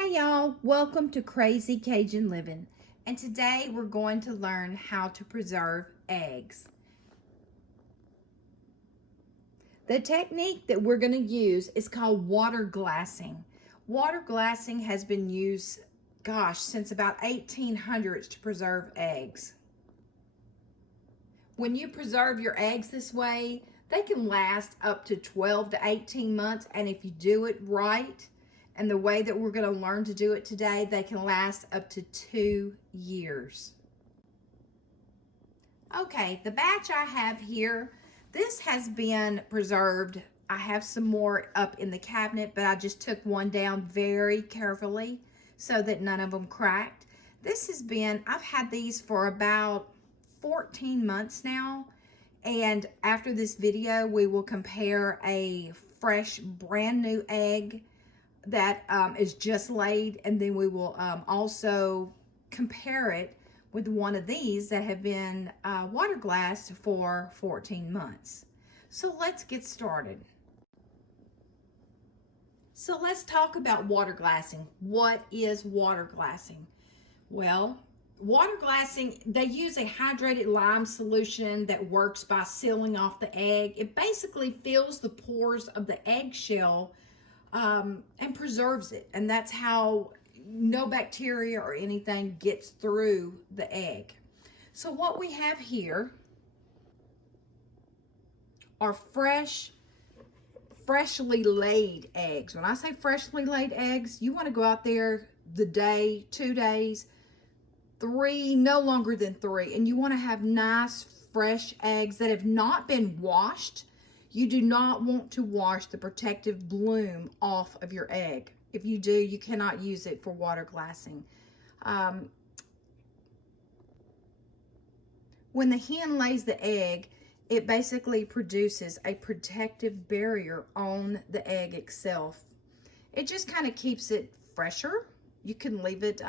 Hey y'all, welcome to Crazy Cajun Living, and today we're going to learn how to preserve eggs. The technique that we're going to use is called water glassing. Water glassing has been used, since about 1800s to preserve eggs. When you preserve your eggs this way, they can last up to 12 to 18 months, and if you do it right, and the way that we're going to learn to do it today, they can last up to 2 years. Okay, the batch I have here, this has been preserved. I have some more up in the cabinet, but I just took one down very carefully so that none of them cracked. I've had these for about 14 months now, and after this video, we will compare a fresh, brand new egg that is just laid, and then we will also compare it with one of these that have been water glassed for 14 months. So let's get started. So let's talk about water glassing. What is water glassing? Well, water glassing, they use a hydrated lime solution that works by sealing off the egg. It basically fills the pores of the eggshell and preserves it, and that's how no bacteria or anything gets through the egg. So what we have here are freshly laid eggs. When I say freshly laid eggs, you want to go out there the day, 2 days, 3, no longer than 3, and you want to have nice fresh eggs that have not been washed. You do not want to wash the protective bloom off of your egg. If you do, you cannot use it for water glassing. When the hen lays the egg, it basically produces a protective barrier on the egg itself. It just kind of keeps it fresher. You can leave it,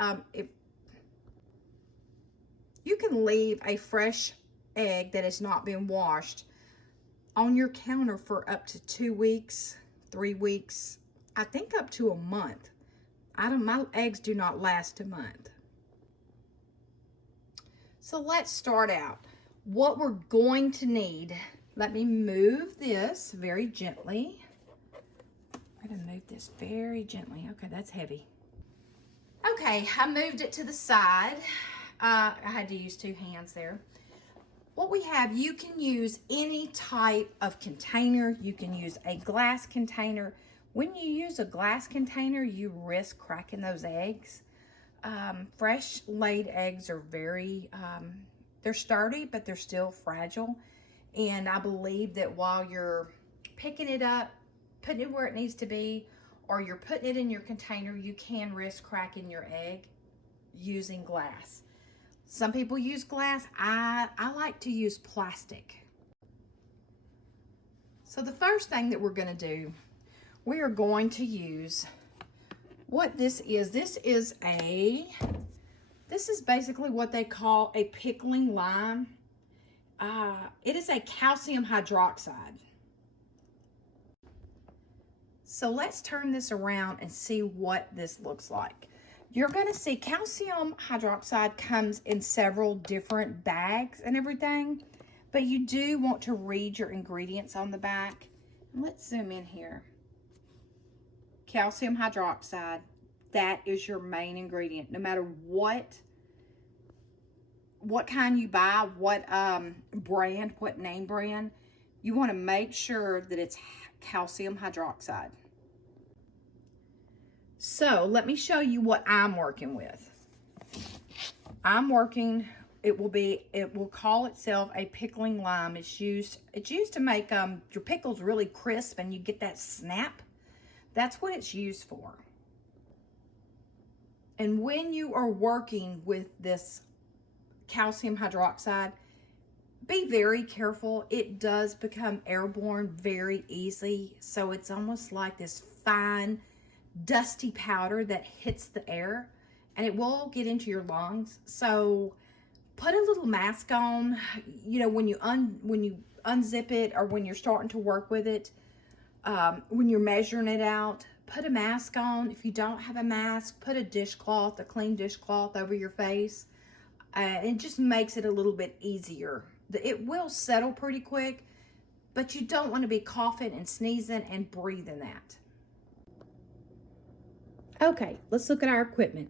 you can leave a fresh egg that has not been washed on your counter for up to 2 weeks, 3 weeks, I think up to a month. My eggs do not last a month. So let's start out. What we're going to need, let me move this very gently. I'm going to move this very gently. Okay, that's heavy. Okay, I moved it to the side. I had to use 2 hands there. What we have, you can use any type of container. You can use a glass container. When you use a glass container, you risk cracking those eggs. Fresh laid eggs are they're sturdy, but they're still fragile. And I believe that while you're picking it up, putting it where it needs to be, or you're putting it in your container, you can risk cracking your egg using glass. Some people use glass. I like to use plastic. So the first thing that we're going to do, we are going to use what this is. This is basically what they call a pickling lime. It is a calcium hydroxide. So let's turn this around and see what this looks like. You're going to see calcium hydroxide comes in several different bags and everything, but you do want to read your ingredients on the back. Let's zoom in here. Calcium hydroxide, that is your main ingredient. No matter what kind you buy, what brand, what name brand, you want to make sure that it's calcium hydroxide. So let me show you what I'm working with. It will call itself a pickling lime. It's used to make your pickles really crisp and you get that snap. That's what it's used for. And when you are working with this calcium hydroxide, be very careful. It does become airborne very easily. So it's almost like this fine, dusty powder that hits the air, and it will get into your lungs. So put a little mask on, when you unzip it, or when you're starting to work with it, when you're measuring it out, put a mask on. If you don't have a mask, put a dishcloth, a clean dishcloth over your face. It just makes it a little bit easier. It will settle pretty quick, but you don't want to be coughing and sneezing and breathing that. Okay, let's look at our equipment.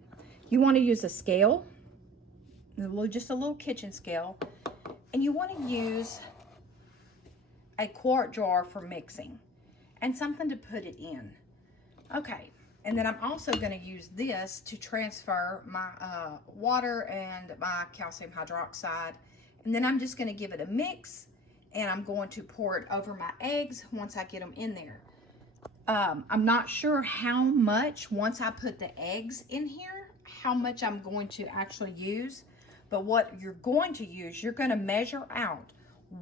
You want to use a scale, just a little kitchen scale, and you want to use a quart jar for mixing and something to put it in. Okay, and then I'm also going to use this to transfer my water and my calcium hydroxide. And then I'm just going to give it a mix, and I'm going to pour it over my eggs once I get them in there. I'm not sure how much, once I put the eggs in here, how much I'm going to actually use. But what you're going to use, you're going to measure out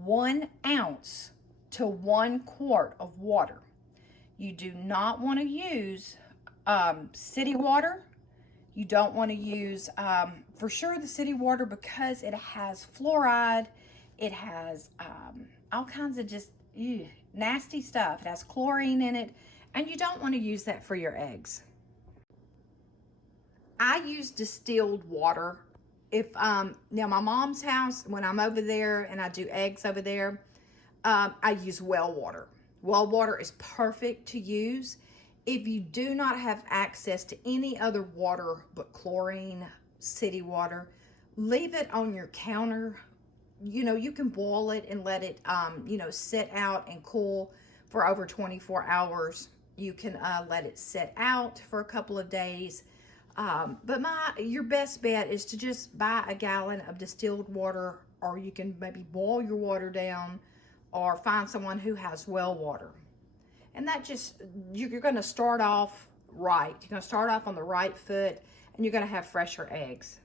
1 ounce to 1 quart of water. You do not want to use city water. You don't want to use, for sure, the city water, because it has fluoride. It has all kinds of just nasty stuff. It has chlorine in it, and you don't want to use that for your eggs. I use distilled water. If now my mom's house, when I'm over there and I do eggs over there, I use well water. Well water is perfect to use. If you do not have access to any other water but chlorine, city water, leave it on your counter. You know, you can boil it and let it, you know, sit out and cool for over 24 hours. You can let it sit out for a couple of days. But your best bet is to just buy a gallon of distilled water, or you can maybe boil your water down, or find someone who has well water. And that just, you're going to start off right. You're going to start off on the right foot, and you're going to have fresher eggs.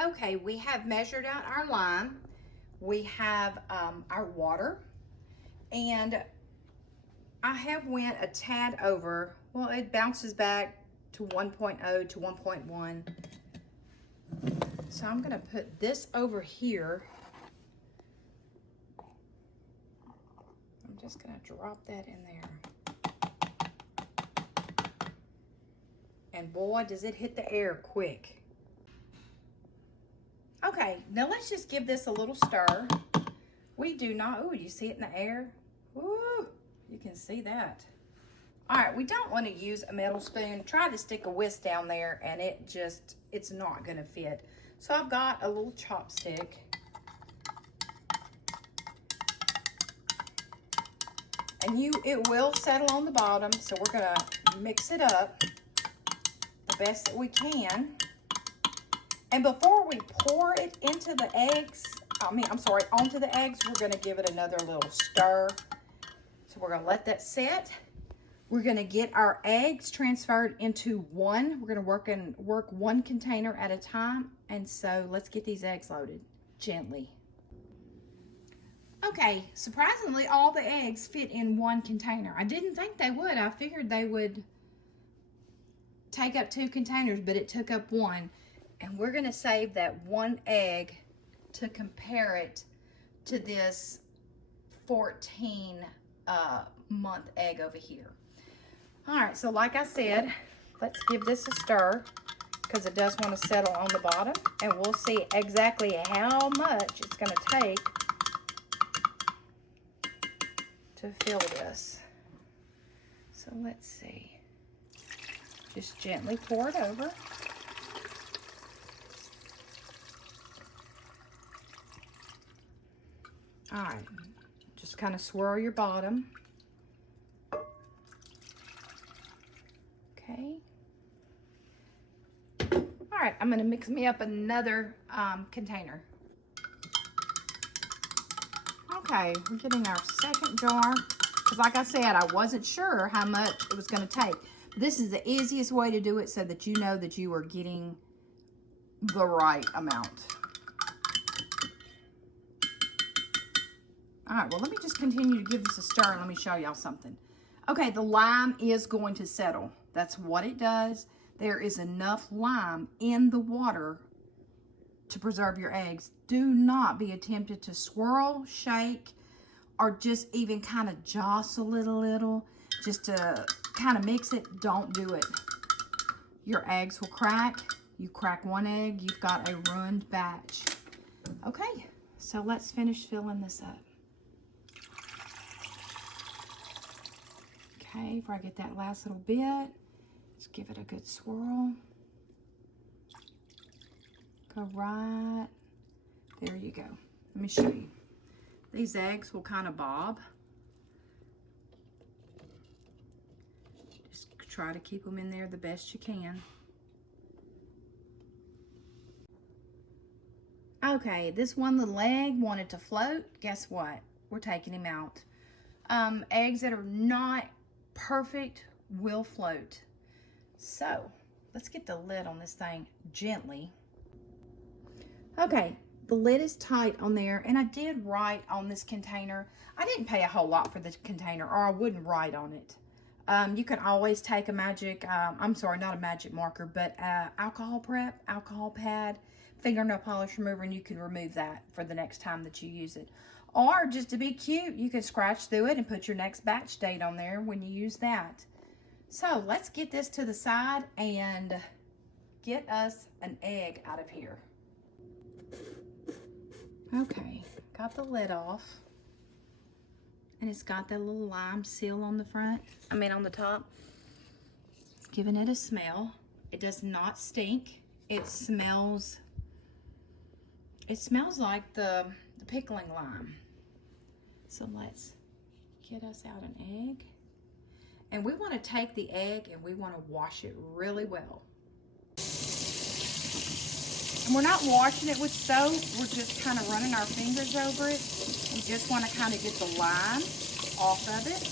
Okay, we have measured out our lime. We have our water, and I have went a tad over. Well, it bounces back to 1.0 to 1.1. So I'm going to put this over here. I'm just going to drop that in there. And boy, does it hit the air quick. Okay, now let's just give this a little stir. We do not, oh, you see it in the air? Woo, you can see that. All right, we don't want to use a metal spoon. Try to stick a whisk down there, and it's not going to fit. So I've got a little chopstick. And it will settle on the bottom, so we're going to mix it up the best that we can. And before we pour it into the eggs, onto the eggs, we're going to give it another little stir. So we're going to let that set. We're going to get our eggs transferred into one. We're going to work one container at a time. And so let's get these eggs loaded gently. Okay, surprisingly, all the eggs fit in one container. I didn't think they would. I figured they would take up 2 containers, but it took up 1. And we're going to save that 1 egg to compare it to this 14 month egg over here. All right, so like I said, let's give this a stir, because it does want to settle on the bottom, and we'll see exactly how much it's going to take to fill this. So let's see. Just gently pour it over. All right, just kind of swirl your bottom. Okay. All right, I'm going to mix me up another container. Okay, we're getting our second jar, because like I said, I wasn't sure how much it was going to take. This is the easiest way to do it, so that you know that you are getting the right amount. All right, well, let me just continue to give this a stir, and let me show y'all something. Okay, the lime is going to settle. That's what it does. There is enough lime in the water to preserve your eggs. Do not be tempted to swirl, shake, or just even kind of jostle it a little. just to kind of mix it. Don't do it. Your eggs will crack. You crack one egg, you've got a ruined batch. Okay, so let's finish filling this up. Okay, before I get that last little bit, let's give it a good swirl. Go right, there you go. Let me show you. These eggs will kind of bob. Just try to keep them in there the best you can. Okay, this one little egg wanted to float. Guess what? We're taking him out. Eggs that are not perfect will float. So, let's get the lid on this thing gently. Okay, the lid is tight on there, and I did write on this container. I didn't pay a whole lot for this container, or I wouldn't write on it. You can always take a magic, I'm sorry, not a magic marker, but alcohol prep, alcohol pad, fingernail polish remover, and you can remove that for the next time that you use it. Or just to be cute, you can scratch through it and put your next batch date on there when you use that. So let's get this to the side and get us an egg out of here. Okay, got the lid off. And it's got that little lime seal on the front, on the top. Giving it a smell. It does not stink. It smells like the pickling lime. So let's get us out an egg. And we want to take the egg and we want to wash it really well. And we're not washing it with soap. We're just kind of running our fingers over it. We just want to kind of get the lime off of it.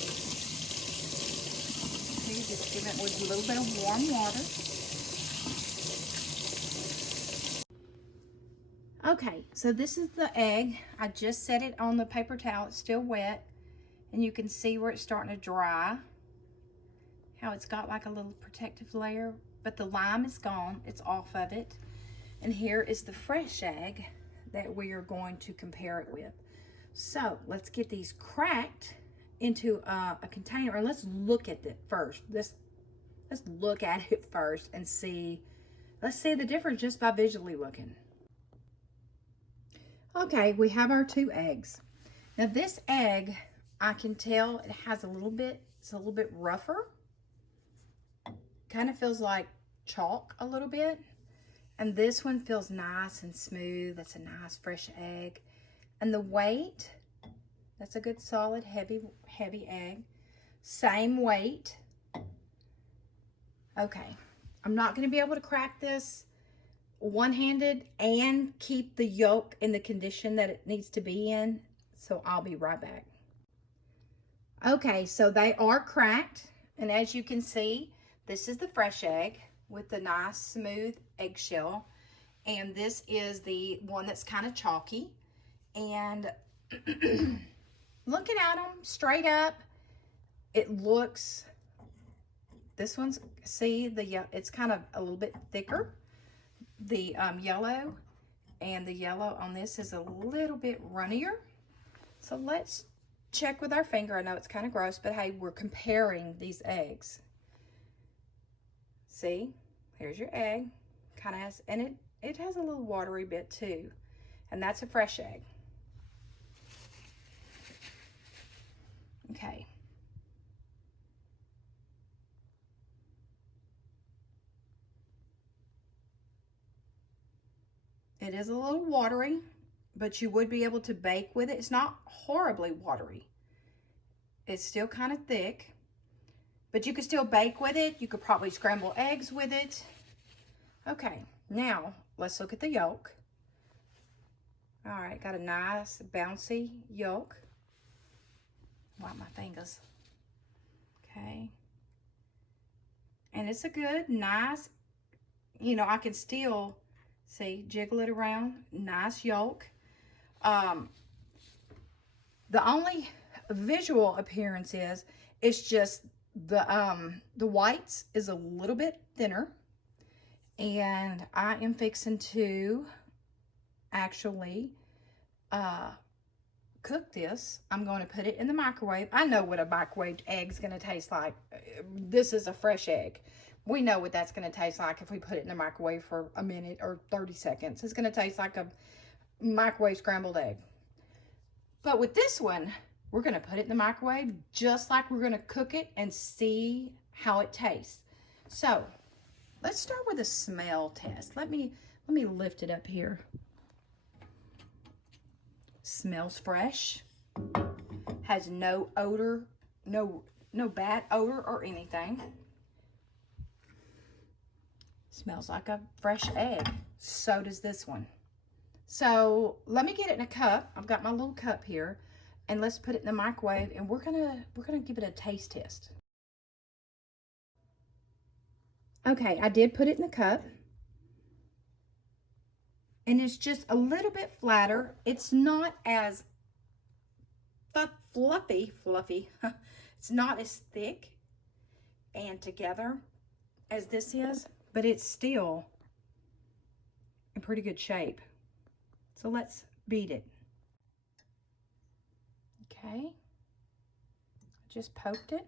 Okay, just give it with a little bit of warm water. Okay, so this is the egg. I just set it on the paper towel. It's still wet. And you can see where it's starting to dry. How it's got like a little protective layer. But the lime is gone. It's off of it. And here is the fresh egg that we are going to compare it with. So let's get these cracked into a container, and let's look at it first. Let's look at it first and see. Let's see the difference just by visually looking. Okay, we have our two eggs. Now this egg, I can tell it has a little bit. It's a little bit rougher. Kind of feels like chalk a little bit. And this one feels nice and smooth. That's a nice fresh egg. And the weight, that's a good solid heavy egg. Same weight. Okay, I'm not going to be able to crack this one-handed and keep the yolk in the condition that it needs to be in. So I'll be right back. Okay, so they are cracked. And as you can see, this is the fresh egg with the nice smooth eggshell. And this is the one that's kind of chalky. And looking at them straight up, it looks, this one's, see, it's kind of a little bit thicker. The yellow, and the yellow on this is a little bit runnier. So let's check with our finger. I know it's kind of gross, but hey, we're comparing these eggs. See, here's your egg. Kind of has, and it has a little watery bit too. And that's a fresh egg. Okay. It is a little watery, but you would be able to bake with it. It's not horribly watery. It's still kind of thick, but you could still bake with it. You could probably scramble eggs with it. Okay, now let's look at the yolk. All right, got a nice bouncy yolk. Wipe my fingers. Okay. And it's a good, nice, you know, I can still, see, jiggle it around. Nice yolk. The only visual appearance is, it's just the whites is a little bit thinner. And I am fixing to actually cook this. I'm going to put it in the microwave. I know what a microwaved egg's going to taste like. This is a fresh egg. We know what that's going to taste like if we put it in the microwave for a minute or 30 seconds. It's going to taste like a microwave scrambled egg. But with this one, we're going to put it in the microwave just like we're going to cook it and see how it tastes. So let's start with a smell test. Let me lift it up here. Smells fresh. Has no odor, no bad odor or anything. Smells like a fresh egg. So does this one. So let me get it in a cup. I've got my little cup here, and let's put it in the microwave, and we're gonna give it a taste test. Okay, I did put it in the cup, and it's just a little bit flatter. It's not as fluffy. It's not as thick and together as this is, but it's still in pretty good shape. So let's beat it. Okay, just poked it.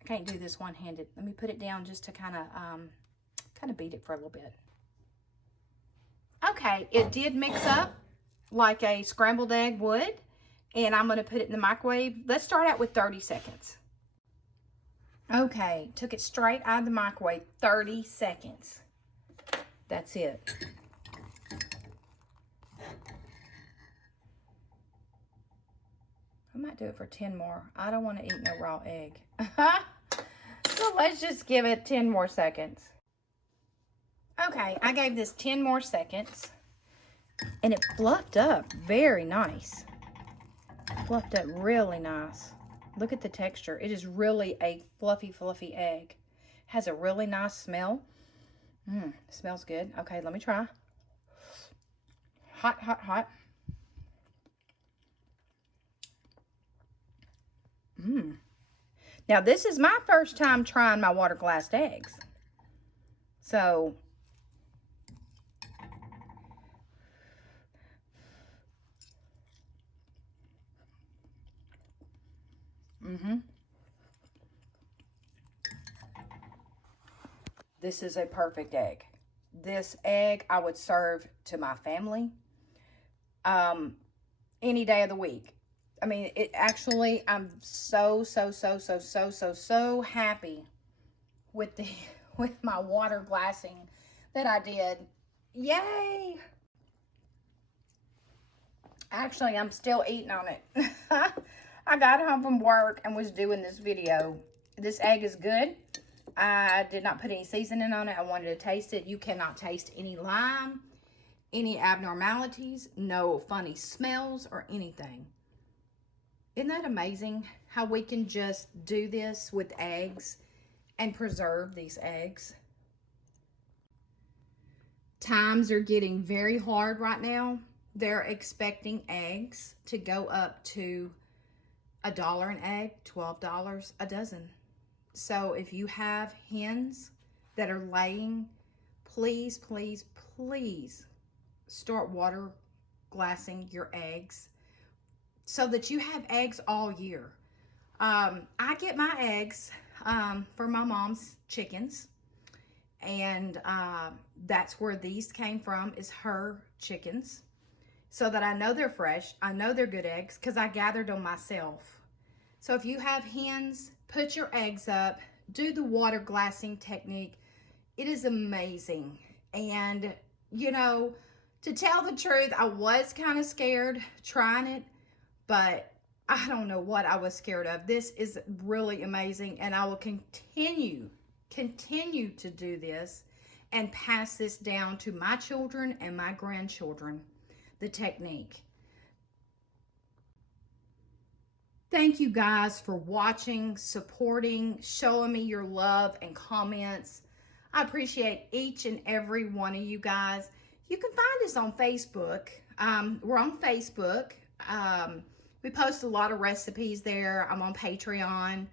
I can't do this one-handed. Let me put it down just to kind of beat it for a little bit. Okay, it did mix up like a scrambled egg would, and I'm going to put it in the microwave. Let's start out with 30 seconds. Okay, took it straight out of the microwave, 30 seconds. That's it. I might do it for 10 more. I don't want to eat no raw egg. So let's just give it 10 more seconds. Okay, I gave this 10 more seconds, and it fluffed up very nice. Fluffed up really nice. Look at the texture. It is really a fluffy egg. Has a really nice smell. Smells good. Okay, let me try. Hot. Now, this is my first time trying my water glassed eggs. So, this is a perfect egg. This egg I would serve to my family any day of the week. I mean, it actually, I'm so happy with my water glassing that I did. Yay! Actually, I'm still eating on it. I got home from work and was doing this video. This egg is good. I did not put any seasoning on it. I wanted to taste it. You cannot taste any lime, any abnormalities, no funny smells or anything. Isn't that amazing how we can just do this with eggs and preserve these eggs? Times are getting very hard right now. They're expecting eggs to go up to $1 an egg, $12 a dozen. So if you have hens that are laying, please start water glassing your eggs so that you have eggs all year. I get my eggs from my mom's chickens, and that's where these came from, is her chickens, so that I know they're fresh. I know they're good eggs because I gathered them myself. So if you have hens, put your eggs up, do the water glassing technique. It is amazing. And, you know, to tell the truth, I was kind of scared trying it, but I don't know what I was scared of. This is really amazing, and I will continue to do this and pass this down to my children and my grandchildren, the technique. Thank you guys for watching, supporting, showing me your love and comments. I appreciate each and every one of you guys. You can find us on Facebook. We're on Facebook. We post a lot of recipes there. I'm on Patreon.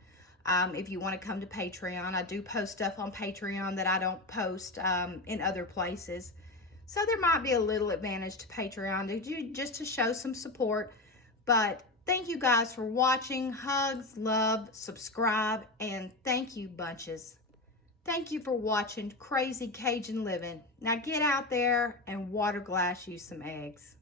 If you want to come to Patreon, I do post stuff on Patreon that I don't post in other places. So there might be a little advantage to Patreon just to show some support. But thank you guys for watching. Hugs, love, subscribe, and thank you bunches. Thank you for watching Crazy Cajun Living. Now get out there and water glass you some eggs.